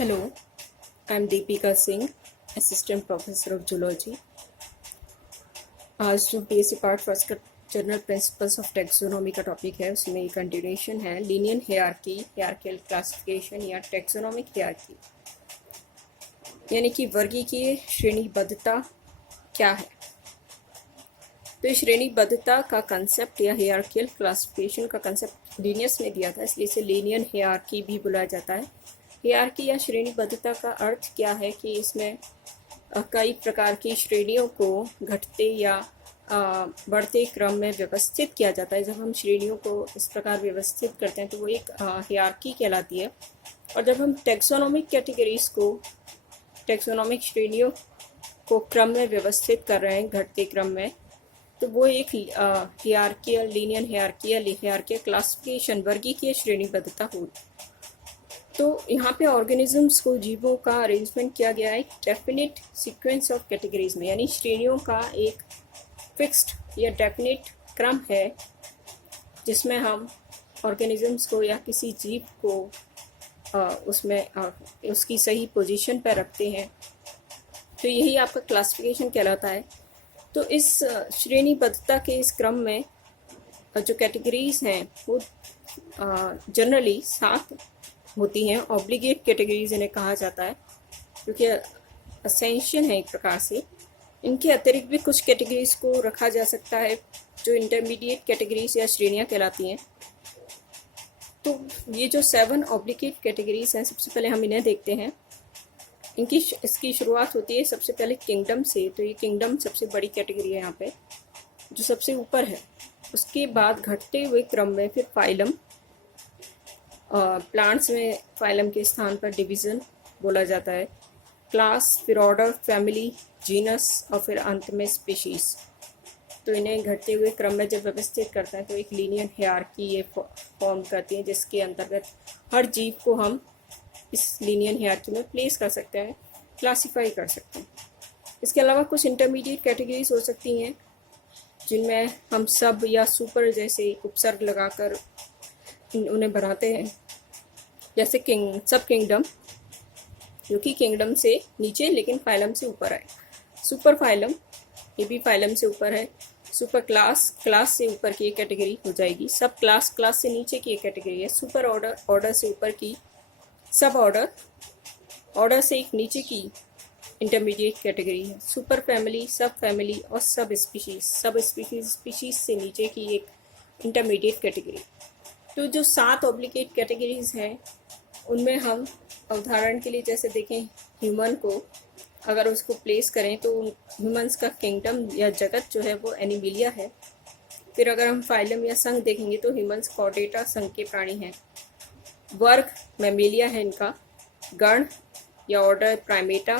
Hello, I'm Deepika Singh, Assistant Professor of Zoology. आज जो BSc part first का general principles of taxonomy का topic है उसमें एक कंटिन्यूएशन है लीनियर हियरार्की, हियरार्कियल क्लासिफिकेशन या टेक्सोनॉमिक हियरार्की, यानी कि वर्गीकीय श्रेणीबद्धता क्या है। तो इस श्रेणीबद्धता का कंसेप्ट या हियरार्कियल क्लासिफिकेशन का कंसेप्ट लीनियस ने दिया था, इसलिए इसे लीनियर हियरार्की भी बुलाया जाता है। हियरार्की या श्रेणीबद्धता का अर्थ क्या है कि इसमें कई प्रकार की श्रेणियों को घटते या बढ़ते क्रम में व्यवस्थित किया जाता है। जब हम श्रेणियों को इस प्रकार व्यवस्थित करते हैं तो वो एक हियरार्की कहलाती है। और जब हम टेक्सोनॉमिक कैटेगरीज को, टेक्सोनॉमिक श्रेणियों को क्रम में व्यवस्थित कर रहे हैं घटते क्रम में, तो वो एक हियरार्कियल, लीनियर हियरार्की या हियरार्कियल क्लासिफिकेशन, वर्गीकीय श्रेणीबद्धता होगी। तो यहाँ पे ऑर्गेनिजम्स को, जीवों का अरेंजमेंट किया गया है डेफिनेट सीक्वेंस ऑफ कैटेगरीज में, यानी श्रेणियों का एक फिक्स्ड या डेफिनेट क्रम है जिसमें हम ऑर्गेनिजम्स को या किसी जीव को उसमें उसकी सही पोजीशन पर रखते हैं। तो यही आपका क्लासिफिकेशन कहलाता है। तो इस श्रेणीबद्धता के इस क्रम में जो कैटेगरीज हैं वो जनरली 7 होती हैं। ऑब्लिगेट कैटेगरीज इन्हें कहा जाता है क्योंकि असेंशियल है एक प्रकार से। इनके अतिरिक्त भी कुछ कैटेगरीज को रखा जा सकता है जो इंटरमीडिएट कैटेगरीज या श्रेणियाँ कहलाती हैं। तो ये जो 7 ऑब्लिगेट कैटेगरीज हैं, सबसे पहले हम इन्हें देखते हैं। इसकी शुरुआत होती है सबसे पहले किंगडम से। तो ये किंगडम सबसे बड़ी कैटेगरी है यहाँ पे, जो सबसे ऊपर है। उसके बाद घटते हुए क्रम में फिर फाइलम, प्लांट्स में फाइलम के स्थान पर डिवीज़न बोला जाता है, क्लास, फिर ऑर्डर, फैमिली, जीनस और फिर अंत में स्पीशीज़। तो इन्हें घटते हुए क्रम में जब व्यवस्थित करता है तो एक लीनियर हियरार्की ये फॉर्म करती है, जिसके अंतर्गत हर जीव को हम इस लीनियर हियरार्की में प्लेस कर सकते हैं, क्लासीफाई कर सकते हैं। इसके अलावा कुछ इंटरमीडिएट कैटेगरीज हो सकती हैं जिनमें हम सब या सुपर जैसे उपसर्ग लगाकर उन्हें बनाते हैं, जैसे सब किंगडम, जो कि किंगडम से नीचे लेकिन फाइलम से ऊपर है। सुपर फाइलम, ये भी फाइलम से ऊपर है। सुपर क्लास, क्लास से ऊपर की एक कैटेगरी हो जाएगी। सब क्लास, क्लास से नीचे की एक कैटेगरी है। सुपर ऑर्डर, ऑर्डर से ऊपर की। सब ऑर्डर, ऑर्डर से एक नीचे की इंटरमीडिएट कैटेगरी है। सुपर फैमिली, सब फैमिली और सब स्पीशीज, सब स्पीशीज, स्पीशीज से नीचे की एक इंटरमीडिएट कैटेगरी। तो जो 7 ऑब्लिगेट कैटेगरीज हैं उनमें हम उदाहरण के लिए जैसे देखें, ह्यूमन को अगर उसको प्लेस करें तो ह्यूमंस का किंगडम या जगत जो है वो एनिमिलिया है। फिर अगर हम फाइलम या संघ देखेंगे तो ह्यूमंस कॉर्डेटा संघ के प्राणी हैं। वर्ग मैमेलिया है इनका। गण या ऑर्डर प्राइमेटा।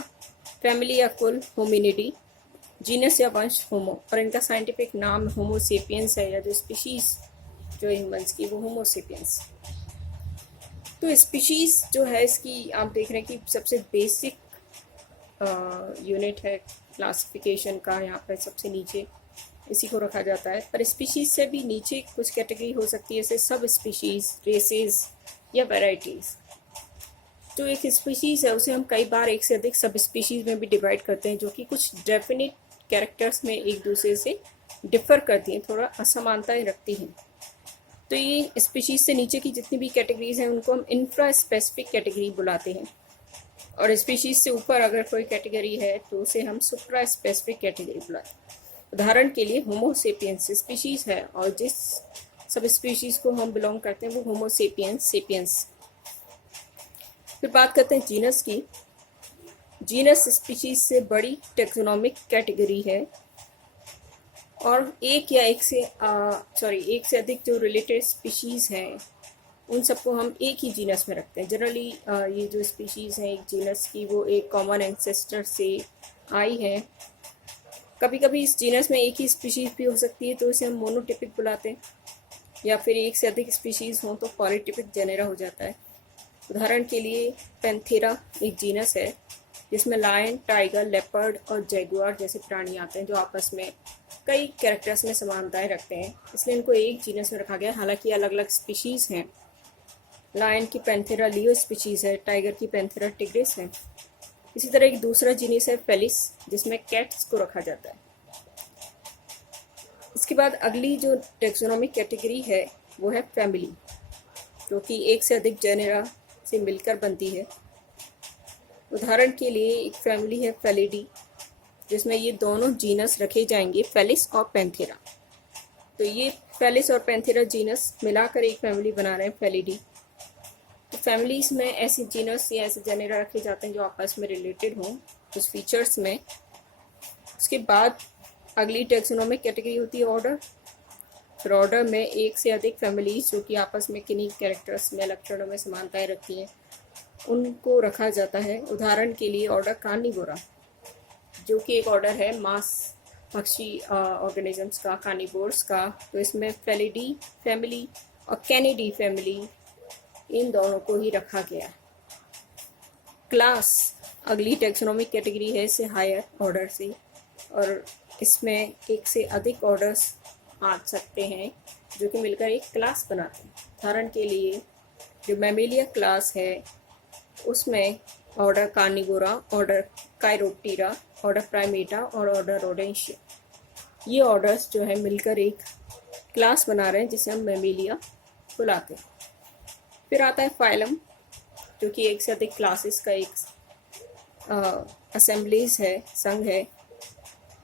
फैमिली या कुल होमिनिडी। जीनस या वंश होमो, और इनका साइंटिफिक नाम होमो सेपियंस है, या जो स्पीशीज जो ह्यूमंस की वो होमो सेपियंस। तो स्पीशीज जो है इसकी आप देख रहे हैं कि सबसे बेसिक यूनिट है क्लासिफिकेशन का, यहाँ पर सबसे नीचे इसी को रखा जाता है। पर स्पीशीज से भी नीचे कुछ कैटेगरी हो सकती है, जैसे सब स्पीशीज, रेसेस या वैराइटीज़। जो एक स्पीशीज़ है उसे हम कई बार एक से अधिक सब स्पीशीज़ में भी डिवाइड करते हैं, जो कि कुछ डेफिनेट कैरेक्टर्स में एक दूसरे से डिफ़र करती हैं, थोड़ा असमानताएं रखती हैं। तो ये स्पीशीज़ से नीचे की जितनी भी कैटेगरीज हैं उनको हम इंफ्रा स्पेसिफिक कैटेगरी बुलाते हैं, और स्पीशीज़ से ऊपर अगर कोई कैटेगरी है तो उसे हम सुप्रा स्पेसिफिक कैटेगरी बुलाते हैं। उदाहरण के लिए होमो सेपियंस स्पीशीज़ है, और जिस सब स्पीशीज़ को हम बिलोंग करते हैं वो होमो सेपियंस सेपियंस। फिर बात करते हैं जीनस की। जीनस स्पीशीज़ से बड़ी टेक्सोनॉमिक कैटेगरी है, और एक से अधिक जो रिलेटेड स्पीशीज़ हैं उन सबको हम एक ही जीनस में रखते हैं। जनरली ये जो स्पीशीज़ हैं एक जीनस की वो एक कॉमन एंसेस्टर से आई है। कभी कभी इस जीनस में एक ही स्पीशीज़ भी हो सकती है, तो इसे हम मोनोटिपिक बुलाते हैं, या फिर एक से अधिक स्पीशीज़ हों तो पॉलीटिपिक जेनेरा हो जाता है। उदाहरण के लिए पैंथेरा एक जीनस है जिसमें लायन, टाइगर, लेपर्ड और जैगुआर जैसे प्राणी आते हैं, जो आपस में कई कैरेक्टर्स में समानताएं रखते हैं, इसलिए इनको एक जीनस में रखा गया। हालांकि अलग अलग स्पीशीज़ हैं, लायन की पैंथेरा लियो स्पीशीज़ है, टाइगर की पैंथेरा टिग्रिस है। इसी तरह एक दूसरा जीनिस है फेलिस, जिसमें कैट्स को रखा जाता है। इसके बाद अगली जो टेक्सोनॉमिक कैटेगरी है वो है फैमिली, जो कि एक से अधिक जेनेरा से मिलकर बनती है। उदाहरण के लिए एक फैमिली है फेलिडी, जिसमें ये दोनों जीनस रखे जाएंगे, फेलिस और पैंथेरा। तो ये फेलिस और पैंथेरा जीनस मिलाकर एक फैमिली बना रहे हैं फेलिडी। तो फैमिलीज़ में ऐसे जीनस या ऐसे जेनेरा रखे जाते हैं जो आपस में रिलेटेड हों कुछ फीचर्स में। उसके बाद अगली टेक्सोनॉमिक कैटेगरी होती है ऑर्डर। फिर ऑर्डर में एक से अधिक फैमिलीज जो कि आपस में किन्हीं कैरेक्टर्स में लक्षणों में समानताएं रखती हैं उनको रखा जाता है। उदाहरण के लिए ऑर्डर कार्निवोरा, जो कि एक ऑर्डर है मांस पक्षी ऑर्गेनिजम्स का, कार्निवोर्स का। तो इसमें फेलिडी फैमिली और कैनिडी फैमिली, इन दोनों को ही रखा गया है। क्लास अगली टेक्सोनॉमिक कैटेगरी है, इससे हायर ऑर्डर से, और इसमें एक से अधिक ऑर्डर्स आ सकते हैं जो कि मिलकर एक क्लास बनाते हैं। उदाहरण के लिए जो मैमेलिया क्लास है उसमें order carnivora, order chiroptera, order primata और ऑर्डर रोडेंशिया, ये ऑर्डर्स जो है मिलकर एक क्लास बना रहे हैं जिसे हम मैमेलिया बुलाते हैं। फिर आता है फाइलम, जो कि एक से अधिक क्लासेस का एक असेंबलीज है, संघ है।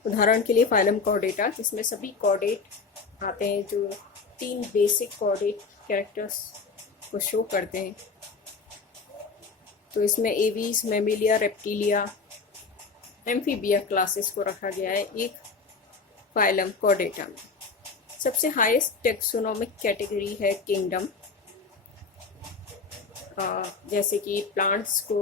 उदाहरण के लिए फाइलम कॉर्डेटा, जिसमें सभी कॉर्डेट आते हैं जो 3 बेसिक कॉर्डेट कैरेक्टर्स को शो करते हैं। तो इसमें aves, Mammalia, reptilia, amphibia classes को रखा गया है एक फाइलम कॉर्डेटा में। सबसे हाईएस्ट टेक्सोनॉमिक कैटेगरी है किंगडम। जैसे कि प्लांट्स को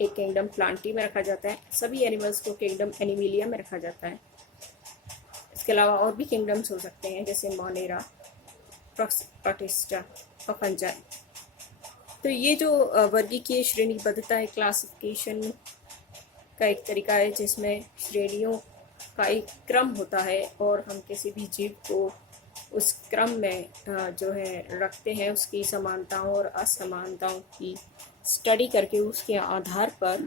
एक किंगडम प्लांटी में रखा जाता है, सभी एनिमल्स को किंगडम एनिमिलिया में रखा जाता है। इसके अलावा और भी किंगडम्स हो सकते हैं, जैसे मोनेरा, प्रोटिस्टा और फंजाई। तो ये जो वर्गीकीय श्रेणीबद्धता है, क्लासिफिकेशन का एक तरीका है जिसमें श्रेणियों का एक क्रम होता है और हम किसी भी जीव को उस क्रम में जो है रखते हैं, उसकी समानताओं और असमानताओं की स्टडी करके उसके आधार पर।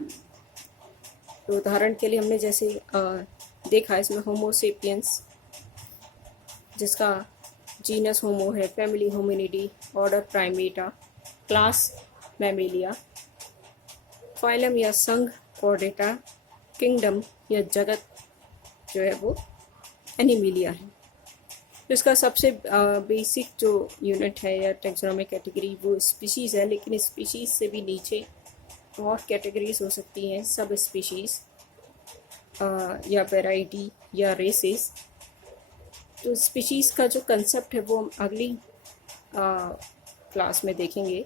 तो उदाहरण के लिए हमने जैसे देखा इसमें होमोसेपियंस, जिसका जीनस होमो है, family Hominidae, order Primata, class Mammalia, phylum या संघ कॉर्डेटा, किंगडम या जगत जो है वो एनिमिलिया है। तो इसका सबसे बेसिक जो यूनिट है या टेक्सोनॉमिक कैटेगरी वो स्पीशीज़ है, लेकिन स्पीशीज़ से भी नीचे और कैटेगरीज हो सकती हैं, सब स्पीशीज़ या वैरायटी या रेसेस। तो स्पीशीज़ का जो कंसेप्ट है वो हम अगली क्लास में देखेंगे।